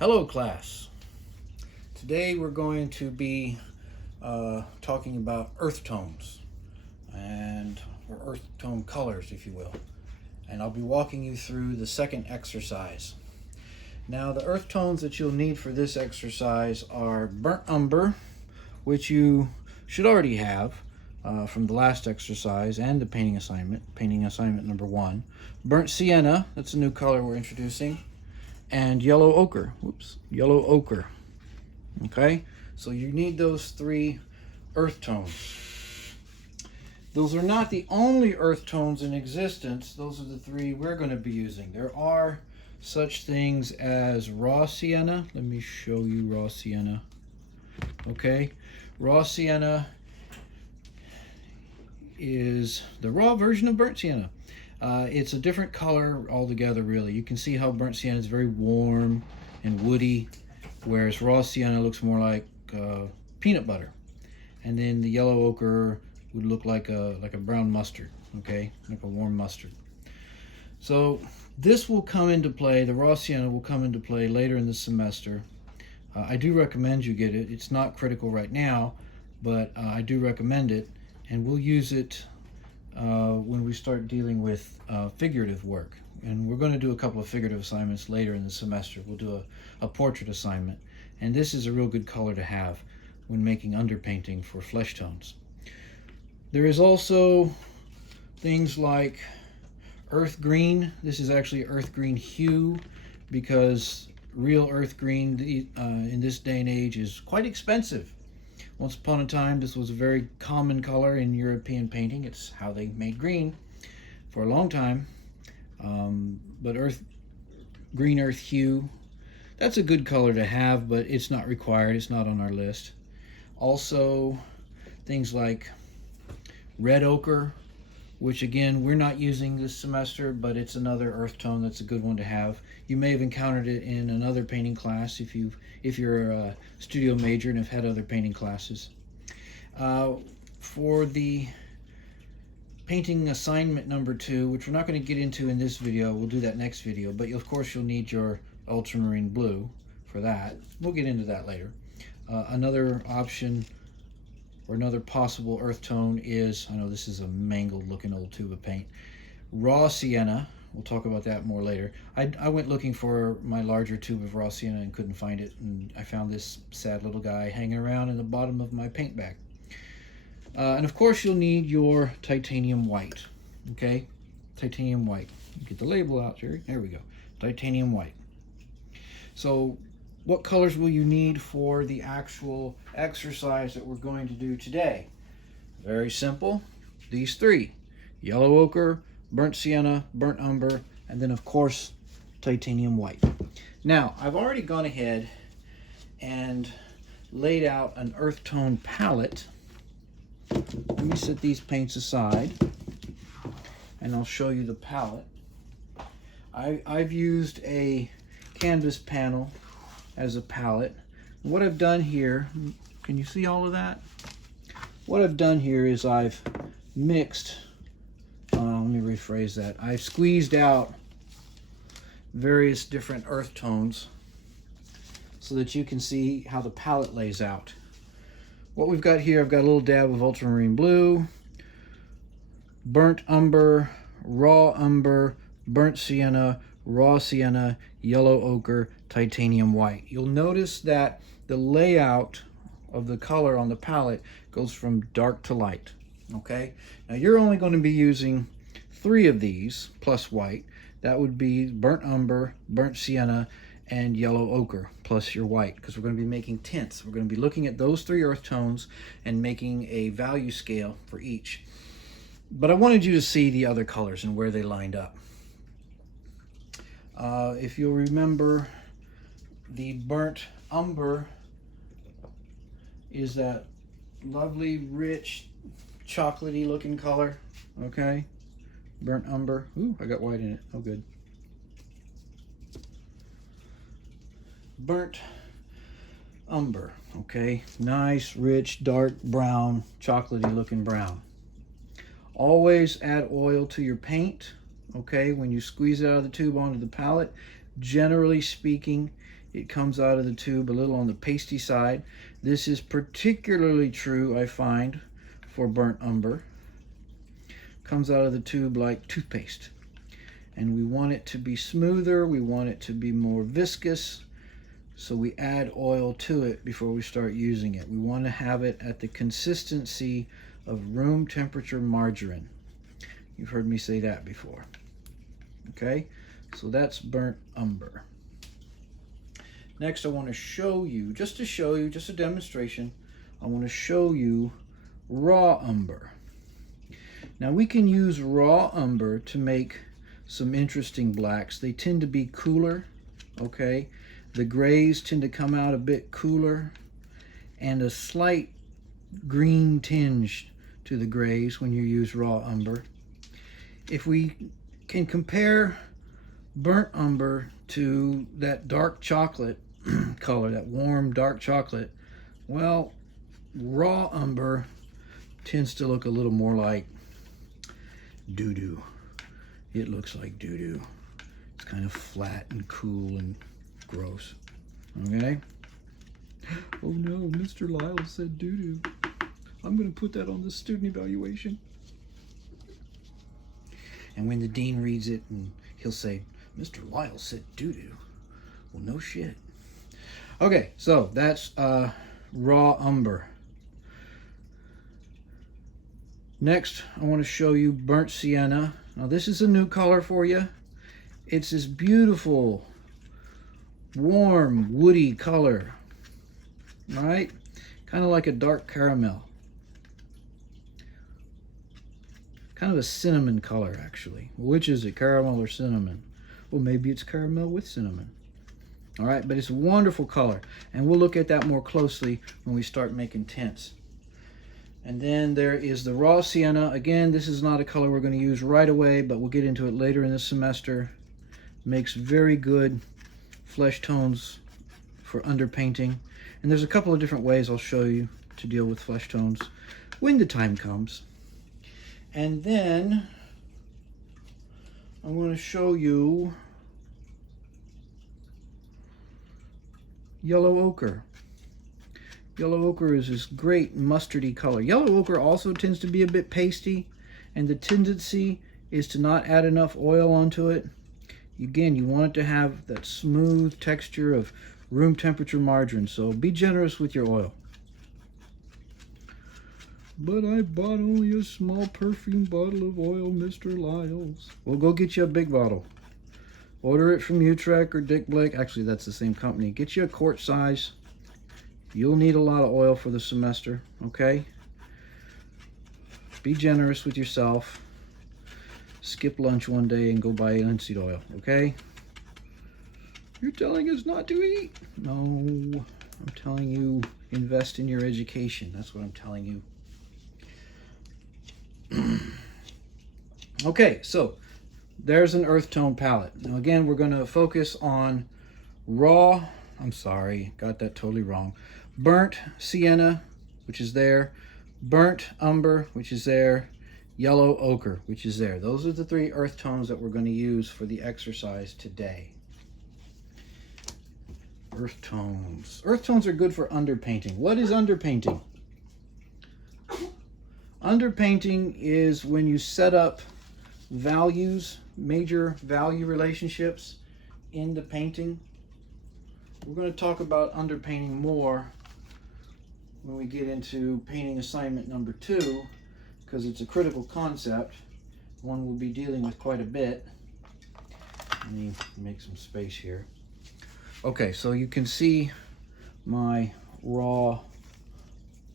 Hello class. Today we're going to be talking about earth tones or earth tone colors, if you will. And I'll be walking you through the second exercise. Now the earth tones that you'll need for this exercise are burnt umber, which you should already have from the last exercise and the painting assignment number 1. Burnt sienna, that's a new color we're introducing. And yellow ochre. Yellow ochre. Okay, so you need those 3 earth tones. Those are not the only earth tones in existence. Those are the 3 we're going to be using. There are such things as raw sienna. Let me show you raw sienna. Okay, raw sienna is the raw version of burnt sienna. It's a different color altogether, really. You can see how burnt sienna is very warm and woody, whereas raw sienna looks more like peanut butter. And then the yellow ochre would look like a brown mustard, okay, like a warm mustard. So this will come into play, the raw sienna will come into play later in the semester. I do recommend you get it. It's not critical right now, but I do recommend it, and we'll use it when we start dealing with figurative work. And we're going to do a couple of figurative assignments later in the semester. We'll do a portrait assignment. And this is a real good color to have when making underpainting for flesh tones. There is also things like earth green. This is actually earth green hue, because real earth green in this day and age is quite expensive. Once upon a time, this was a very common color in European painting. It's how they made green for a long time. But green earth hue, that's a good color to have, but it's not required. It's not on our list. Also, things like red ochre, which again, we're not using this semester, but it's another earth tone that's a good one to have. You may have encountered it in another painting class if you're a studio major and have had other painting classes. For the painting assignment number 2, which we're not going to get into in this video, we'll do that next video, but of course you'll need your ultramarine blue for that. We'll get into that later. Another option or another possible earth tone is, I know this is a mangled looking old tube of paint, raw sienna. We'll talk about that more later. I went looking for my larger tube of raw sienna and couldn't find it, and I found this sad little guy hanging around in the bottom of my paint bag. And of course you'll need your titanium white, okay? Titanium white. Get the label out, Jerry. There we go. Titanium white. So what colors will you need for the actual exercise that we're going to do today? Very simple. These 3. Yellow ochre, burnt sienna, burnt umber, and then of course titanium white. Now, I've already gone ahead and laid out an earth tone palette. Let me set these paints aside and I'll show you the palette. I've used a canvas panel as a palette. What I've done here, can you see all of that? What I've done here is I've mixed, let me rephrase that. I've squeezed out various different earth tones so that you can see how the palette lays out. What we've got here, I've got a little dab of ultramarine blue, burnt umber, raw umber, burnt sienna, raw sienna, yellow ochre, titanium white. You'll notice that the layout of the color on the palette goes from dark to light. Okay, now you're only going to be using 3 of these plus white. That would be burnt umber, burnt sienna, and yellow ochre plus your white, because we're going to be making tints. We're going to be looking at those 3 earth tones and making a value scale for each. But I wanted you to see the other colors and where they lined up. If you'll remember, the burnt umber is that lovely, rich, chocolatey looking color, okay? Burnt umber. Ooh, I got white in it. Oh, good. Burnt umber, okay? Nice, rich, dark brown, chocolatey looking brown. Always add oil to your paint, okay? When you squeeze it out of the tube onto the palette, generally speaking, it comes out of the tube a little on the pasty side. This is particularly true, I find, for burnt umber. Comes out of the tube like toothpaste. And we want it to be smoother, we want it to be more viscous, so we add oil to it before we start using it. We want to have it at the consistency of room temperature margarine. You've heard me say that before. Okay, so that's burnt umber. Next, I want to show you, just a demonstration, I want to show you raw umber. Now we can use raw umber to make some interesting blacks. They tend to be cooler, okay? The grays tend to come out a bit cooler, and a slight green tinge to the grays when you use raw umber. If we can compare burnt umber to that dark chocolate color, that warm dark chocolate, well, raw umber tends to look a little more like doo-doo. It looks like doo-doo. It's kind of flat and cool and gross. Okay? Oh no, Mr. Lyle said doo-doo. I'm going to put that on the student evaluation. And when the dean reads it, and he'll say, Mr. Lyle said doo-doo. Well, no shit. Okay, so that's raw umber. Next, I want to show you burnt sienna. Now this is a new color for you. It's this beautiful, warm, woody color. Right? Kind of like a dark caramel. Kind of a cinnamon color, actually. Which is it, caramel or cinnamon? Well, maybe it's caramel with cinnamon. All right, but it's a wonderful color. And we'll look at that more closely when we start making tints. And then there is the raw sienna. Again, this is not a color we're going to use right away, but we'll get into it later in the semester. Makes very good flesh tones for underpainting. And there's a couple of different ways I'll show you to deal with flesh tones when the time comes. And then I'm going to show you yellow ochre. Yellow ochre is this great mustardy color. Yellow ochre also tends to be a bit pasty, and the tendency is to not add enough oil onto it. Again, you want it to have that smooth texture of room temperature margarine, so be generous with your oil. But I bought only a small perfume bottle of oil, Mr. Lyles. Well, go get you a big bottle. Order it from Utrecht or Dick Blick. Actually, that's the same company. Get you a quart size. You'll need a lot of oil for the semester, okay? Be generous with yourself. Skip lunch one day and go buy linseed oil, okay? You're telling us not to eat? No, I'm telling you, invest in your education. That's what I'm telling you. Okay, so there's an earth tone palette. Now again, we're going to focus on raw, I'm sorry, got that totally wrong. Burnt sienna, which is there. Burnt umber, which is there. Yellow ochre, which is there. Those are the three earth tones that we're going to use for the exercise today. Earth tones. Earth tones are good for underpainting. What is underpainting? Underpainting is when you set up values, major value relationships in the painting. We're going to talk about underpainting more when we get into painting assignment number 2, because it's a critical concept, one we'll be dealing with quite a bit. Let me make some space here. Okay, so you can see my raw,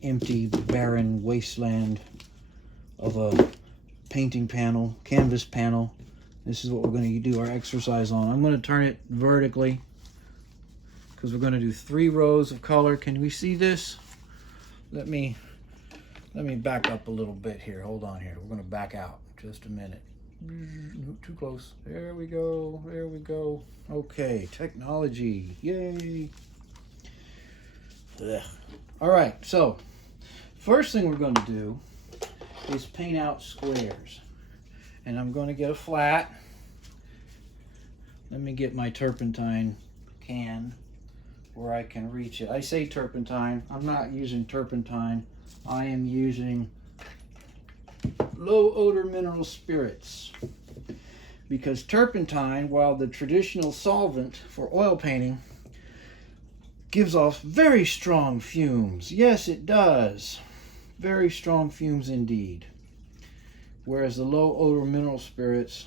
empty, barren wasteland of a painting panel, canvas panel. This is what we're going to do our exercise on. I'm going to turn it vertically because we're going to do 3 rows of color. Can we see this? Let me back up a little bit here. Hold on here. We're going to back out just a minute. Too close. There we go. There we go. Okay, technology. Yay. Ugh. All right, so first thing we're going to do is paint out squares. And I'm going to get a flat. Let me get my turpentine can. where I can reach it. I say turpentine. I'm not using turpentine. I am using low odor mineral spirits. Because turpentine, while the traditional solvent for oil painting, gives off very strong fumes. Yes, it does. Very strong fumes indeed. Whereas the low odor mineral spirits,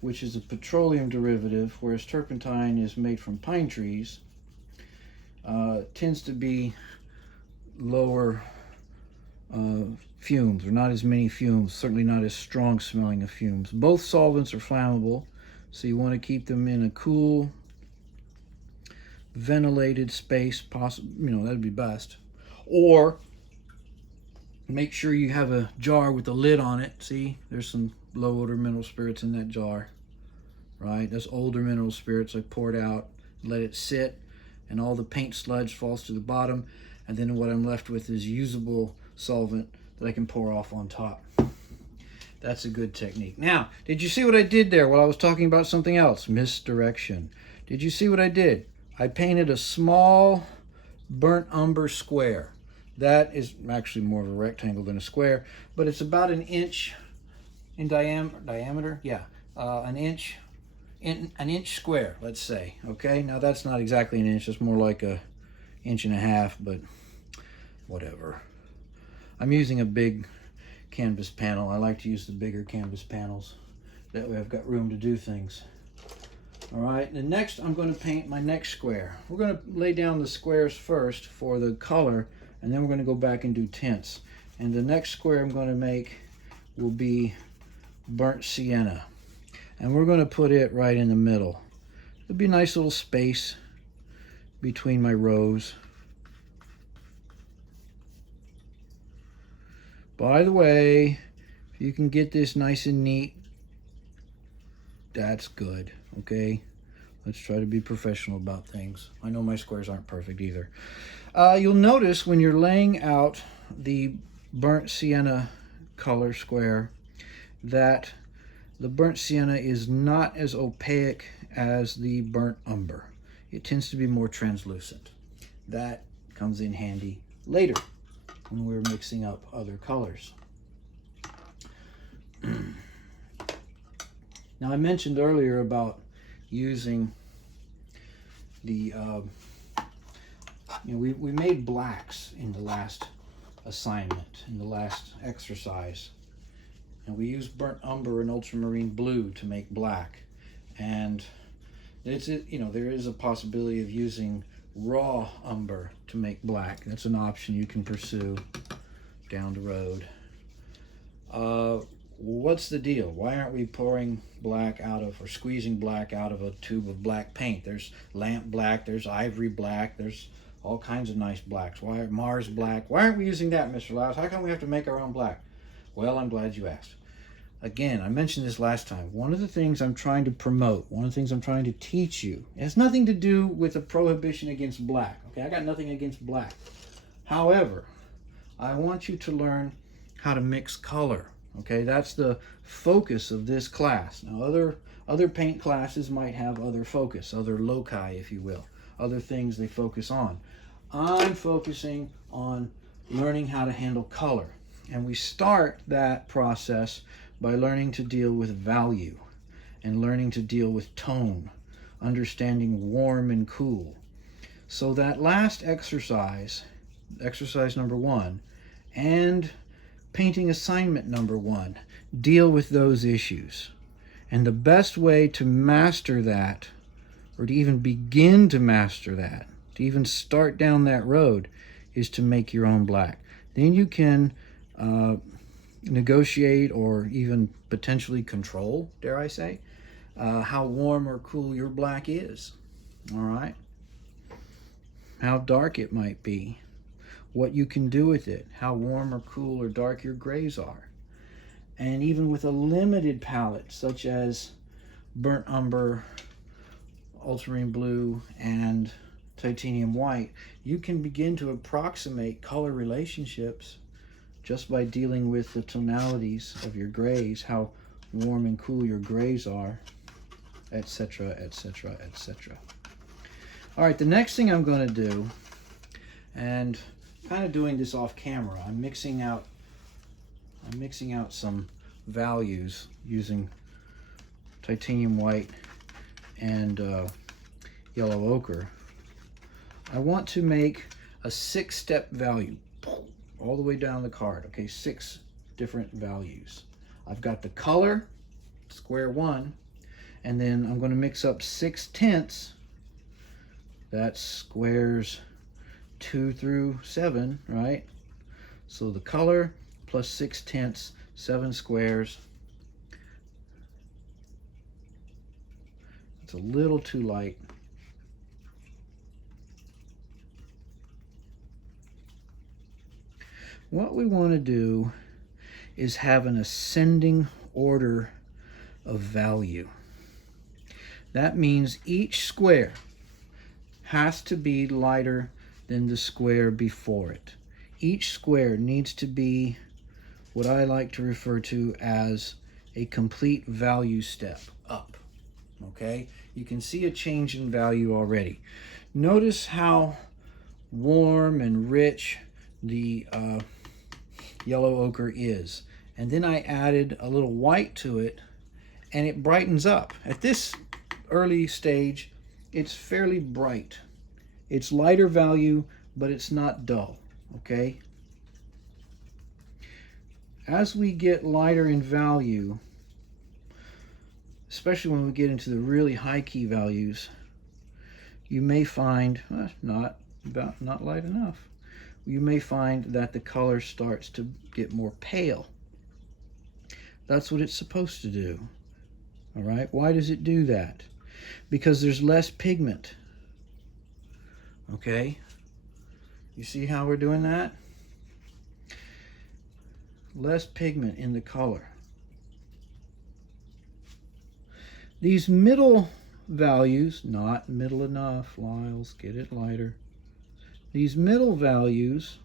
which is a petroleum derivative, whereas turpentine is made from pine trees, tends to be lower fumes, or not as many fumes, certainly not as strong smelling of fumes. Both solvents are flammable, so you want to keep them in a cool, ventilated space, that'd be best. Or make sure you have a jar with a lid on it. See, there's some low odor mineral spirits in that jar, right? That's older mineral spirits. I poured out, let it sit, and all the paint sludge falls to the bottom, and then what I'm left with is usable solvent that I can pour off on top. That's a good technique. Now, did you see what I did there while I was talking about something else? Misdirection. Did you see what I did? I painted a small burnt umber square. That is actually more of a rectangle than a square, but it's about an inch in diameter. Yeah, an inch square, let's say. Okay, now that's not exactly an inch. It's more like a inch and a half, but whatever. I'm using a big canvas panel. I like to use the bigger canvas panels. That way I've got room to do things. All right, and next I'm going to paint my next square. We're going to lay down the squares first for the color, and then we're going to go back and do tints. And the next square I'm going to make will be burnt sienna. And we're going to put it right in the middle. There'll be a nice little space between my rows. By the way, if you can get this nice and neat, that's good, okay? Let's try to be professional about things. I know my squares aren't perfect either. You'll notice when you're laying out the burnt sienna color square that the burnt sienna is not as opaque as the burnt umber. It tends to be more translucent. That comes in handy later when we're mixing up other colors. Now, I mentioned earlier about using the, we made blacks in the last assignment, in the last exercise. And we used burnt umber and ultramarine blue to make black. And there is a possibility of using raw umber to make black. That's an option you can pursue down the road. What's the deal? Why aren't we pouring black out of, or squeezing black out of a tube of black paint? There's lamp black, there's ivory black, there's all kinds of nice blacks. Why Mars black? Why aren't we using that, Mr. Lyles? How come we have to make our own black? Well, I'm glad you asked. Again, I mentioned this last time. One of the things I'm trying to promote, one of the things I'm trying to teach you, it has nothing to do with a prohibition against black. Okay, I got nothing against black. However, I want you to learn how to mix color. Okay, that's the focus of this class. Now, other paint classes might have other focus, other loci, if you will, other things they focus on. I'm focusing on learning how to handle color. And we start that process by learning to deal with value and learning to deal with tone, understanding warm and cool. So that last exercise, exercise number 1, and painting assignment number 1, deal with those issues. And the best way to master that, or to even begin to master that, to even start down that road, is to make your own black. Then you can negotiate or even potentially control, dare I say, how warm or cool your black is. All right? How dark it might be, what you can do with it, how warm or cool or dark your grays are. And even with a limited palette, such as burnt umber, ultramarine blue, and titanium white, you can begin to approximate color relationships just by dealing with the tonalities of your grays, how warm and cool your grays are, etc., etc., etc. All right, the next thing I'm going to do, and kind of doing this off camera, I'm mixing out some values using titanium white and yellow ochre. I want to make a 6-step value all the way down the card. Okay, 6 different values. I've got the color, square 1, and then I'm going to mix up 6/10. That's squares 2 through 7, right? So the color plus 6/10, 7 squares. It's a little too light. What we want to do is have an ascending order of value. That means each square has to be lighter than the square before it. Each square needs to be what I like to refer to as a complete value step up. Okay? You can see a change in value already. Notice how warm and rich the yellow ochre is. And then I added a little white to it, and it brightens up. At this early stage, it's fairly bright. It's lighter value, but it's not dull, okay? As we get lighter in value, especially when we get into the really high key values, you may find, not light enough. You may find that the color starts to get more pale. That's what it's supposed to do. All right, why does it do that? Because there's less pigment. Okay, you see how we're doing that? Less pigment in the color. These middle values, not middle enough, Lyles, get it lighter. These middle values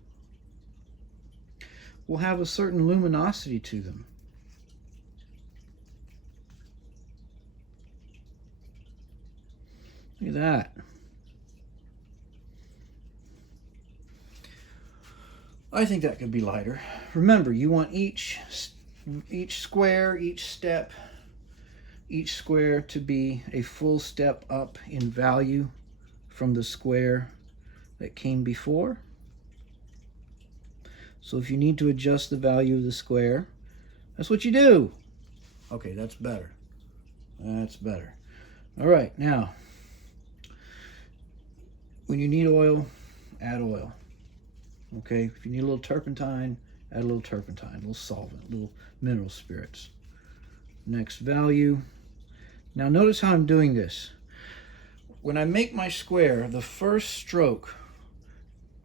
will have a certain luminosity to them. Look at that. I think that could be lighter. Remember, you want each square, each step, each square to be a full step up in value from the square that came before. So if you need to adjust the value of the square, that's what you do. Okay, that's better. That's better. All right, now, when you need oil, add oil. Okay, if you need a little turpentine, add a little turpentine, a little solvent, little mineral spirits. Next value. Now notice how I'm doing this. When I make my square, the first stroke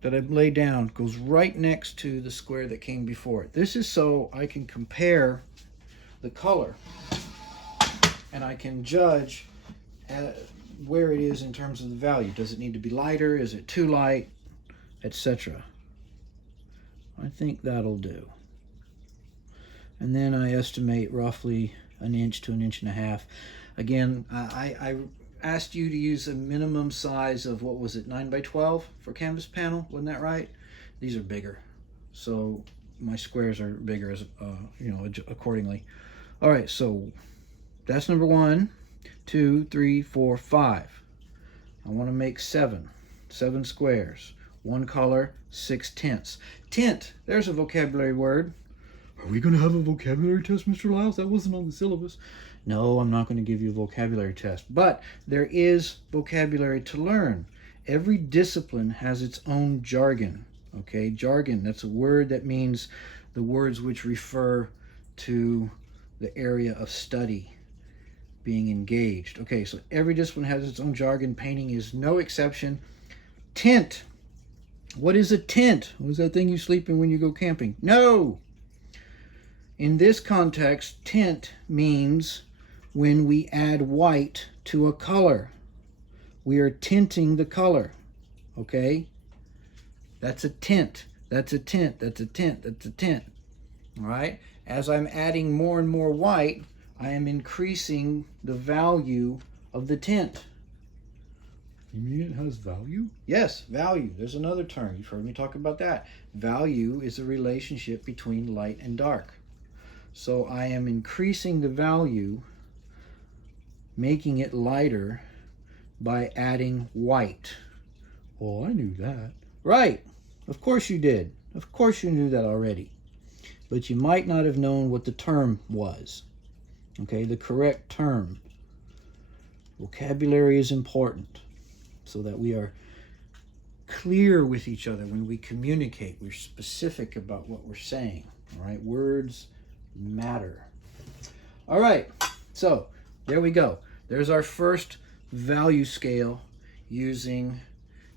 that I lay down goes right next to the square that came before it. This is so I can compare the color and I can judge where it is in terms of the value. Does it need to be lighter? Is it too light? Etc. I think that'll do. And then I estimate roughly 1 inch to 1.5 inches. Again, I asked you to use a minimum size of, what was it, 9 by 12 for canvas panel, wasn't that right? These are bigger, so my squares are bigger as accordingly. All right, so that's number 1, 2, 3, 4, 5. I want to make 7 squares, 1 color, 6/10. Tint, there's a vocabulary word. Are we going to have a vocabulary test, Mr. Lyles? That wasn't on the syllabus. No, I'm not going to give you a vocabulary test, but there is vocabulary to learn. Every discipline has its own jargon, okay? Jargon, that's a word that means the words which refer to the area of study being engaged. Okay, so every discipline has its own jargon. Painting is no exception. Tint. What is a tint? What is that thing you sleep in when you go camping? No! In this context, tint means when we add white to a color. We are tinting the color, okay? That's a tint. That's a tint. That's a tint. That's a tint. All right? As I'm adding more and more white, I am increasing the value of the tint. You mean it has value? Yes, value. There's another term. You've heard me talk about that. Value is a relationship between light and dark. So I am increasing the value, making it lighter by adding white. Oh, I knew that. Right. Of course you did. Of course you knew that already. But you might not have known what the term was. Okay, the correct term. Vocabulary is important so that we are clear with each other when we communicate. We're specific about what we're saying. All right, words matter. All right, so there we go. There's our first value scale using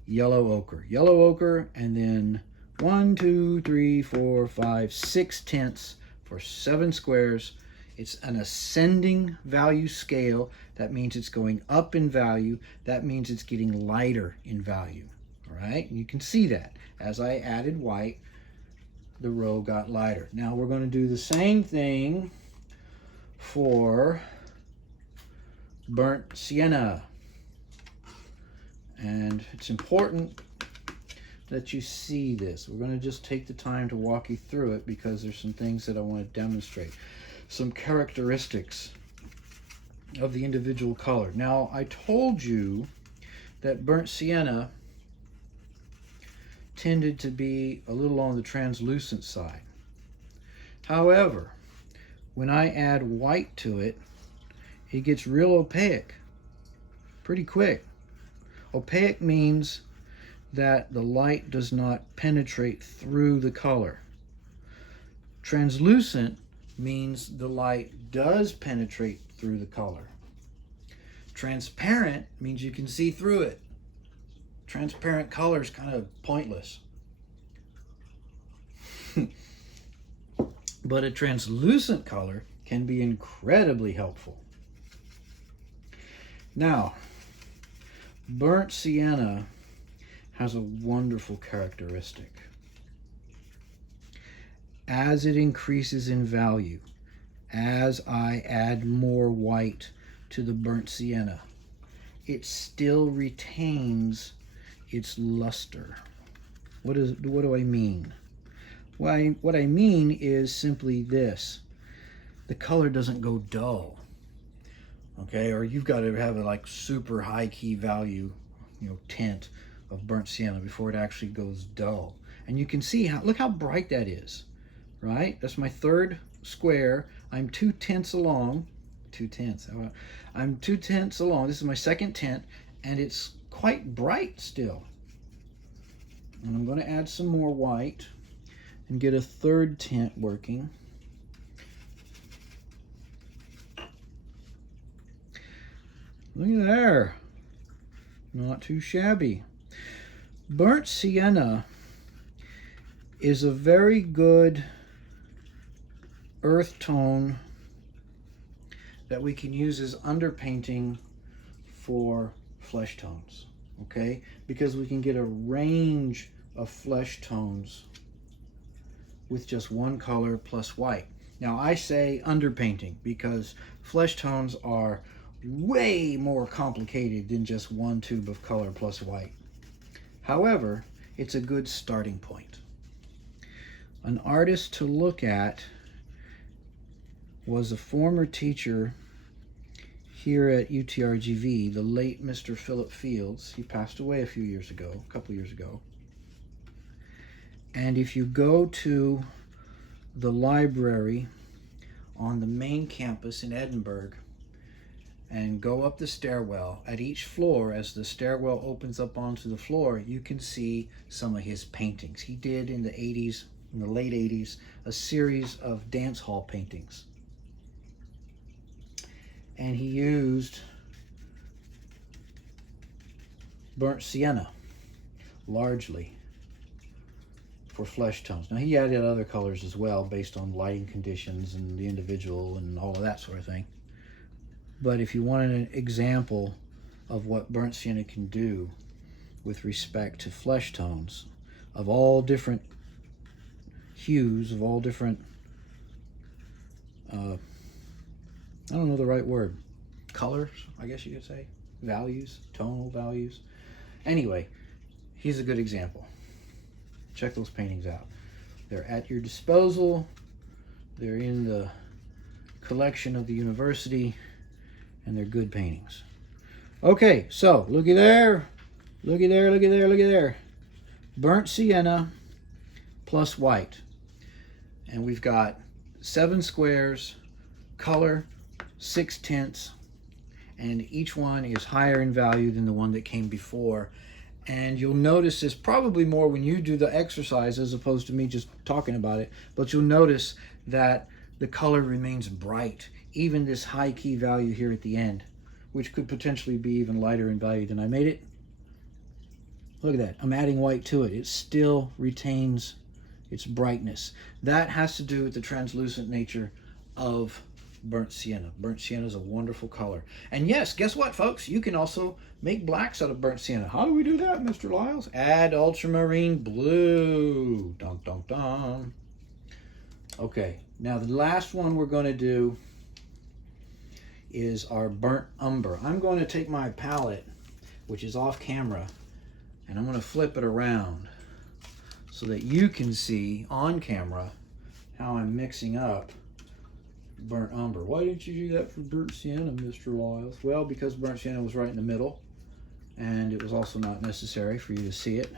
yellow ochre. Yellow ochre, and then 1, 2, 3, 4, 5, 6 tenths for 7 squares. It's an ascending value scale. That means it's going up in value. That means it's getting lighter in value. All right, and you can see that. As I added white, the row got lighter. Now we're going to do the same thing for burnt sienna. And it's important that you see this. We're going to just take the time to walk you through it because there's some things that I want to demonstrate. Some characteristics of the individual color. Now, I told you that burnt sienna tended to be a little on the translucent side. However, when I add white to it, it gets real opaque pretty quick. Opaque means that the light does not penetrate through the color. Translucent means the light does penetrate through the color. Transparent means you can see through it. Transparent color is kind of pointless. But a translucent color can be incredibly helpful. Now, burnt sienna has a wonderful characteristic. As it increases in value, as I add more white to the burnt sienna, it still retains its luster. What do I mean? Well, what I mean is simply this. The color doesn't go dull. Okay, or you've got to have a like super high key value, tint of burnt sienna before it actually goes dull. And you can see look how bright that is, right? That's my third square. I'm 2 tenths along. 2 tenths. I'm 2 tenths along. This is my second tint, and it's quite bright still. And I'm going to add some more white and get a third tint working. Look at there. Not too shabby. Burnt sienna is a very good earth tone that we can use as underpainting for flesh tones, okay? Because we can get a range of flesh tones with just one color plus white. Now I say underpainting because flesh tones are way more complicated than just one tube of color plus white. However, it's a good starting point. An artist to look at was a former teacher here at UTRGV, the late Mr. Philip Fields. He passed away a couple years ago. And if you go to the library on the main campus in Edinburgh and go up the stairwell, at each floor, as the stairwell opens up onto the floor, you can see some of his paintings. He did in the late 80s, a series of dance hall paintings. And he used burnt sienna largely for flesh tones. Now he added other colors as well based on lighting conditions and the individual and all of that sort of thing. But if you want an example of what burnt sienna can do with respect to flesh tones of all different hues, of all different I don't know the right word. Colors, I guess you could say. Values, tonal values. Anyway, here's a good example. Check those paintings out. They're at your disposal. They're in the collection of the university, and they're good paintings. Okay, so looky there, looky there, looky there, looky there. Burnt sienna plus white. And we've got 7 squares, color, 6 tints, and each one is higher in value than the one that came before. And you'll notice this probably more when you do the exercise as opposed to me just talking about it, but you'll notice that the color remains bright, even this high key value here at the end, which could potentially be even lighter in value than I made it. Look at that, I'm adding white to it. It still retains its brightness. That has to do with the translucent nature of burnt sienna. Burnt sienna is a wonderful color. And yes, guess what, folks? You can also make blacks out of burnt sienna. How do we do that, Mr. Lyles? Add ultramarine blue. Dun, dun, dun. Okay, now the last one we're going to do is our burnt umber. I'm going to take my palette, which is off camera, and I'm going to flip it around so that you can see on camera how I'm mixing up burnt umber. Why didn't you do that for burnt sienna, Mr. Lyles? Well, because burnt sienna was right in the middle, and it was also not necessary for you to see it.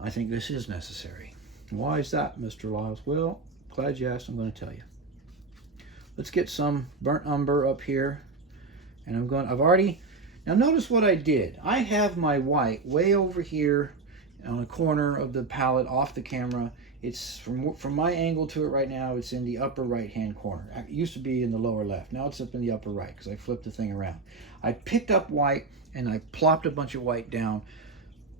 I think this is necessary. Why is that, Mr. Lyles? Well, glad you asked. I'm going to tell you. Let's get some burnt umber up here, and I've already, now notice what I did. I have my white way over here on a corner of the palette off the camera. It's from my angle to it right now, it's in the upper right hand corner. It used to be in the lower left. Now it's up in the upper right because I flipped the thing around. I picked up white and I plopped a bunch of white down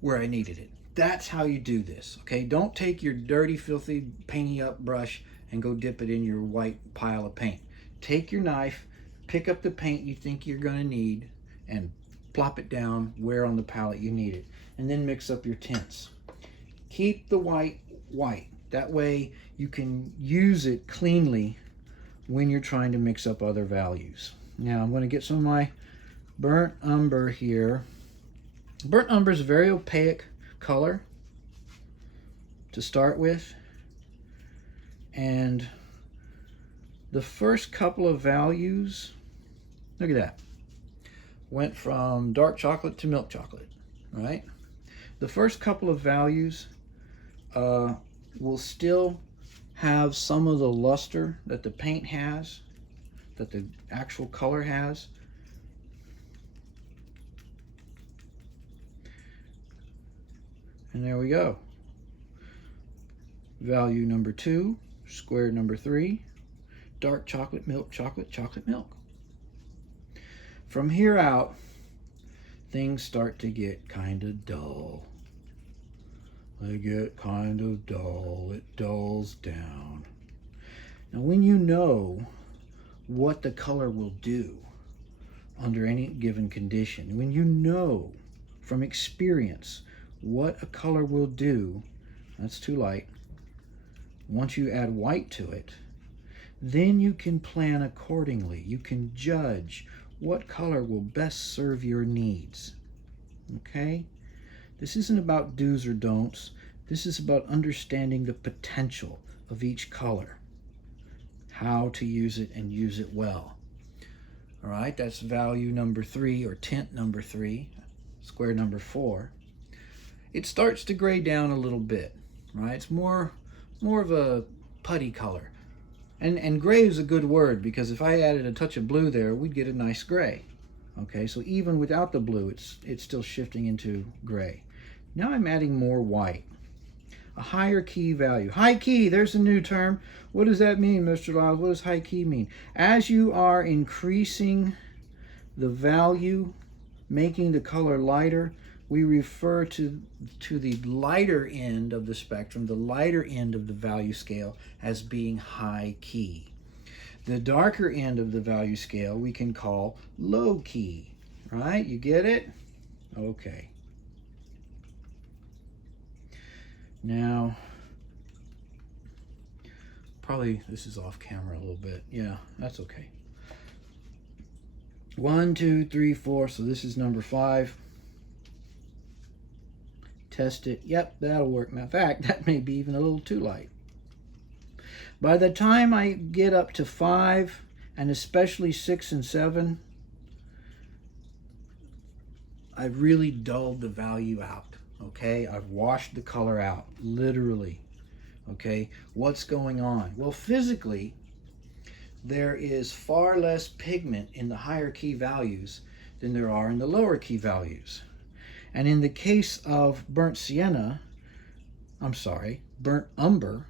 where I needed it. That's how you do this, okay? Don't take your dirty, filthy, painty up brush and go dip it in your white pile of paint. Take your knife, pick up the paint you think you're gonna need, and plop it down where on the palette you need it. And then mix up your tints. Keep the white white. That way you can use it cleanly when you're trying to mix up other values. Now I'm going to get some of my burnt umber here. Burnt umber is a very opaque color to start with. And the first couple of values, look at that, went from dark chocolate to milk chocolate, right? The first couple of values will still have some of the luster that the paint has, that the actual color has. And there we go. Value number 2, square number 3, dark chocolate, milk chocolate, chocolate milk. From here out, things start to get kind of dull. They get kind of dull. It dulls down. Now, when you know what the color will do under any given condition, when you know from experience what a color will do, that's too light, once you add white to it, then you can plan accordingly. You can judge what color will best serve your needs. Okay? This isn't about do's or don'ts. This is about understanding the potential of each color, how to use it and use it well. All right, that's value number 3, or tint number 3, square number 4. It starts to gray down a little bit, right? It's more of a putty color. And gray is a good word, because if I added a touch of blue there, we'd get a nice gray. Okay, so even without the blue, it's still shifting into gray. Now I'm adding more white. A higher key value. High key, there's a new term. What does that mean, Mr. Lyles? What does high key mean? As you are increasing the value, making the color lighter, we refer to the lighter end of the spectrum, the lighter end of the value scale, as being high key. The darker end of the value scale we can call low key, right? You get it? Okay. Now, probably this is off camera a little bit. Yeah, that's okay. 1, 2, 3, 4. So this is number 5. test it. Yep, that'll work. In fact, that may be even a little too light. By the time I get up to 5, and especially 6 and 7, I've really dulled the value out, okay? I've washed the color out, literally, okay? What's going on? Well, physically, there is far less pigment in the higher key values than there are in the lower key values. And in the case of burnt sienna, burnt umber,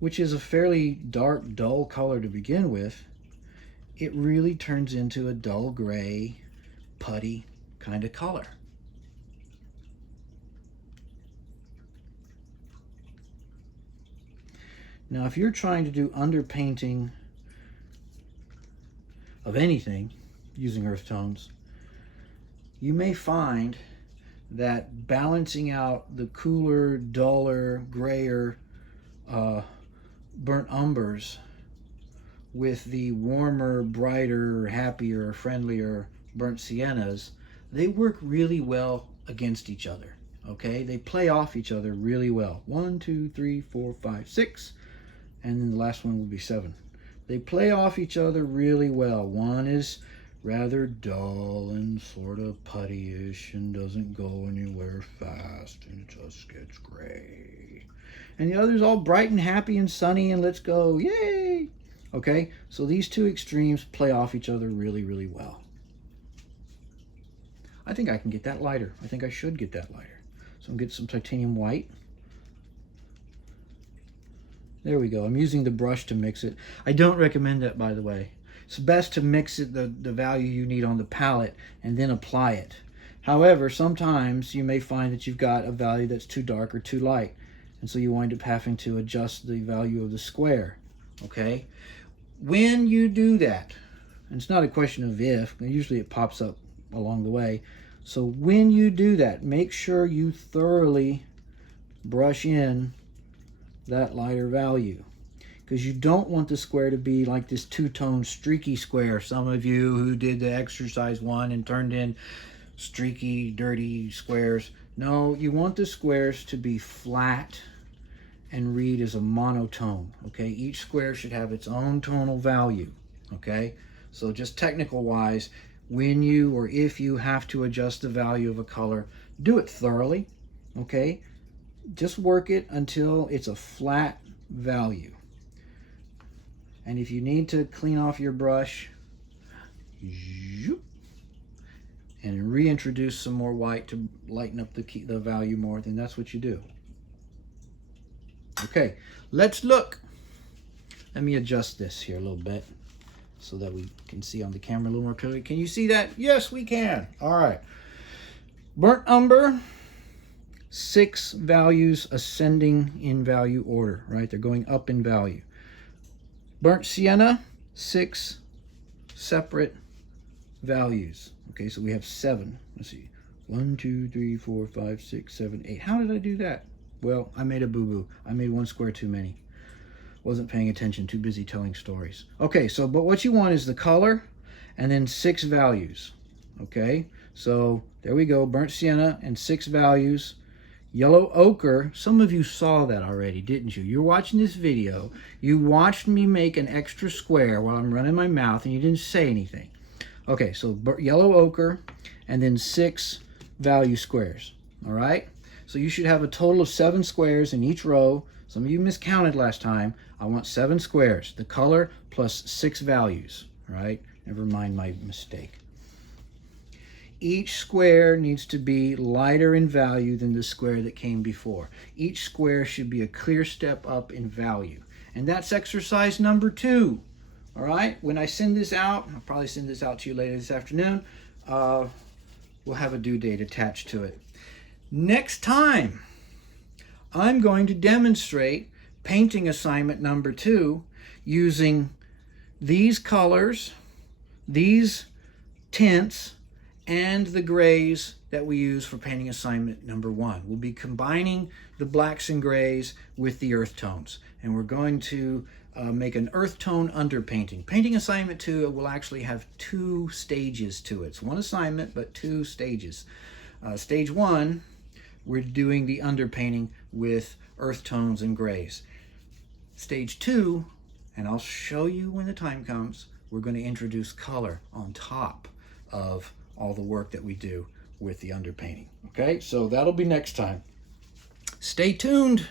which is a fairly dark, dull color to begin with, it really turns into a dull gray, putty kind of color. Now, if you're trying to do underpainting of anything using earth tones, you may find that balancing out the cooler, duller, grayer burnt umbers with the warmer, brighter, happier, friendlier burnt siennas, they work really well against each other. Okay, they play off each other really well. 1, 2, 3, 4, 5, 6, and then the last one will be 7. They play off each other really well. One is rather dull and sort of putty-ish and doesn't go anywhere fast and it just gets gray. And the other's all bright and happy and sunny and let's go, yay! Okay, so these two extremes play off each other really, really well. I think I can get that lighter. I think I should get that lighter. So I'm going to get some titanium white. There we go. I'm using the brush to mix it. I don't recommend that, by the way. It's best to mix it the value you need on the palette and then apply it. However, sometimes you may find that you've got a value that's too dark or too light, and so you wind up having to adjust the value of the square. Okay? When you do that, and it's not a question of if, usually it pops up along the way. So when you do that, make sure you thoroughly brush in that lighter value, because you don't want the square to be like this two-tone streaky square. Some of you who did the exercise 1 and turned in streaky, dirty squares. No, you want the squares to be flat and read as a monotone. Okay, each square should have its own tonal value. Okay, so just technical wise, when you or if you have to adjust the value of a color, do it thoroughly. Okay, just work it until it's a flat value. And if you need to clean off your brush and reintroduce some more white to lighten up the value more, then that's what you do. Okay, let's look. Let me adjust this here a little bit so that we can see on the camera a little more clearly. Can you see that? Yes, we can. All right. Burnt umber, 6 values ascending in value order, right? They're going up in value. Burnt sienna, 6 separate values. Okay, so we have 7. Let's see. 1, 2, 3, 4, 5, 6, 7, 8. How did I do that? Well, I made a boo-boo. I made 1 square too many. Wasn't paying attention, too busy telling stories. Okay, so but what you want is the color and then 6 values. Okay, so there we go. Burnt sienna and 6 values. Yellow ochre, some of you saw that already, didn't you? You're watching this video. You watched me make an extra square while I'm running my mouth and you didn't say anything. Okay, so yellow ochre and then 6 value squares. All right? So you should have a total of 7 squares in each row. Some of you miscounted last time. I want 7 squares. The color plus 6 values. All right? Never mind my mistake. Each square needs to be lighter in value than the square that came before. Each square should be a clear step up in value. And that's exercise number 2. All right? When I send this out, I'll probably send this out to you later this afternoon. We'll have a due date attached to it. Next time, I'm going to demonstrate painting assignment number 2 using these colors, these tints, and the grays that we use for painting assignment number 1. We'll be combining the blacks and grays with the earth tones, and we're going to make an earth tone underpainting. Painting assignment 2 will actually have 2 stages to it. It's 1 assignment, but 2 stages. Stage 1, we're doing the underpainting with earth tones and grays. Stage 2, and I'll show you when the time comes, we're going to introduce color on top of all the work that we do with the underpainting. Okay, so that'll be next time. Stay tuned.